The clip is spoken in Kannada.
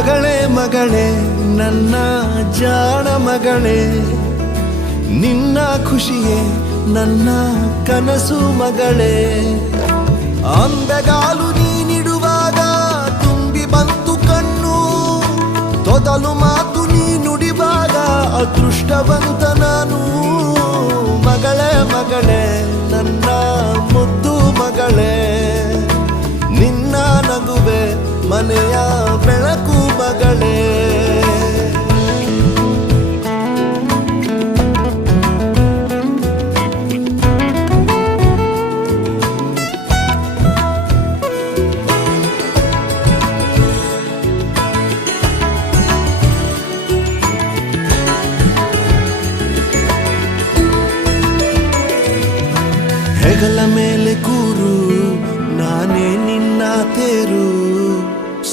ಮಗಳೇ ಮಗಳೇ ನನ್ನ ಜಾಣ ಮಗಳೇ, ನಿನ್ನ ಖುಷಿಯೇ ನನ್ನ ಕನಸು ಮಗಳೇ. ಅಂಬೆಗಾಲು ನೀನಿಡುವಾಗ ತುಂಬಿ ಬಂತು ಕಣ್ಣು, ತೊದಲು ಮಾತು ನೀ ನುಡಿವಾಗ ಅದೃಷ್ಟವಂತ ನಾನು. ಮಗಳೇ ಮಗಳೇ ನನ್ನ ಮುದ್ದು ಮಗಳೇ, ನಿನ್ನ ನಗುವೆ ಮನೆಯ ಬೆಳಕು ಮಗಳೇ. ಹೆಗಲ ಮೇಲೆ